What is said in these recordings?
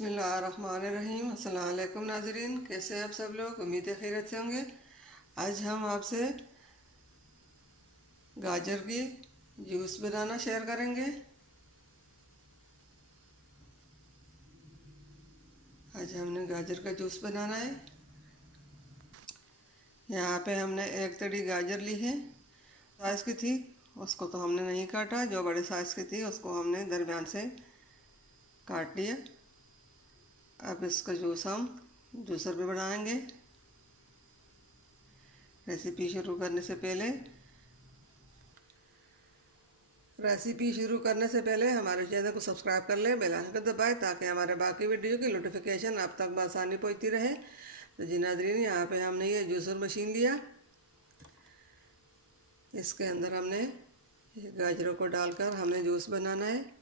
बिस्मिल्लाहिर्रहमानिर्रहीम। अस्सलाम वालेकुम नाज़रीन, कैसे हैं आप सब लोग? उम्मीद है खैरियत से होंगे। आज हम आपसे गाजर की जूस बनाना शेयर करेंगे। आज हमने गाजर का जूस बनाना है। यहाँ पे हमने एक तड़ी गाजर ली है, साइज़ की थी, उसको तो हमने नहीं काटा। जो बड़े साइज़ की थी उसको हमने दरमियान से काट लिया। अब इसका जूस हम जूसर पे बनाएंगे। रेसिपी शुरू करने से पहले हमारे चैनल को सब्सक्राइब कर लें, बेल आइकन दबाएं ताकि हमारे बाकी वीडियो की नोटिफिकेशन आप तक बआसानी पहुंचती रहे। तो जी नाज़रीन, यहाँ पे हमने ये जूसर मशीन लिया। इसके अंदर हमने ये गाजरों को डालकर हमने जूस बनाना है।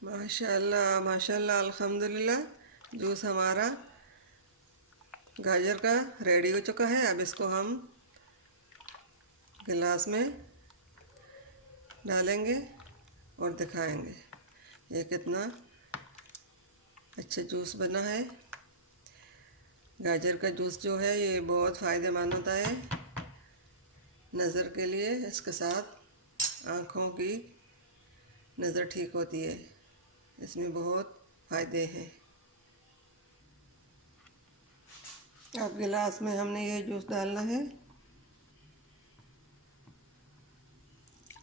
माशाल्लाह माशाल्लाह, अल्हम्दुलिल्लाह, जूस हमारा गाजर का रेडी हो चुका है। अब इसको हम गिलास में डालेंगे और दिखाएंगे ये कितना अच्छा जूस बना है। गाजर का जूस जो है ये बहुत फ़ायदेमंद होता है नज़र के लिए। इसके साथ आँखों की नज़र ठीक होती है। इसमें बहुत फ़ायदे हैं। अब गिलास में हमने ये जूस डालना है।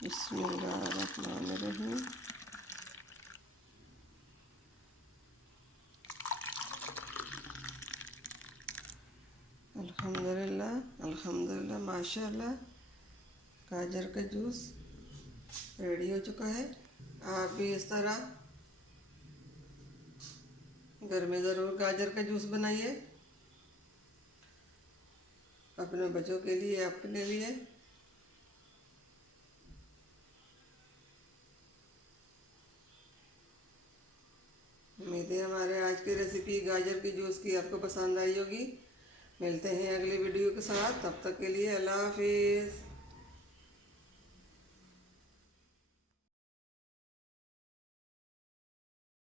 बिस्मिल्लाहिर्रहमानिर्रहीम। अल्हम्दुलिल्लाह अल्हम्दुलिल्लाह, माशाल्लाह, गाजर का जूस रेडी हो चुका है। आप भी इस तरह घर में ज़रूर गाजर का जूस बनाइए, अपने बच्चों के लिए, अपने लिए। उम्मीद है हमारे आज की रेसिपी गाजर की जूस की आपको पसंद आई होगी। मिलते हैं अगली वीडियो के साथ, तब तक के लिए अल्लाह हाफिज़।